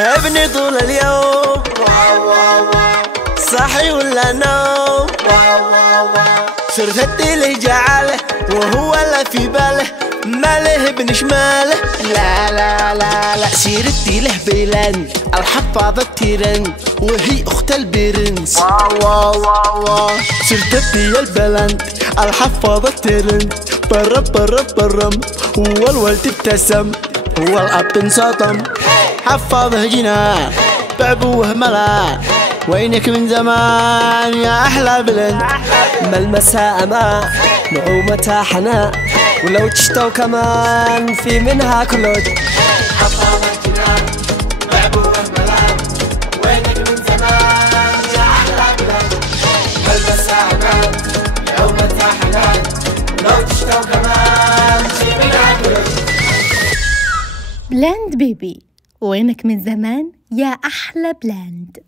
ابني طول اليوم صاحي ولا نوم، صرت له جعله وهو لا في باله، ماله ابن شماله لا لا لا لا. سيرتي له بيلان الحفاظة تيرن وهي اخت البرنس، سيرتي البلند الحفاظة تيرن، برم والولد ابتسم والاب انصطم. حفاظه جنان بعبوه ملا، وينك من زمان يا احلى بلند. ملمسها امان نعومتها حنان، ولو تشتو كمان في منها كلود. حفاظه جنان بعبوه ملا، وينك من زمان يا احلى بلند. ملمسها امان نعومتها حنان، ولو تشتو كمان في منها كلود. بلاند بيبي، وينك من زمان يا أحلى بلاند.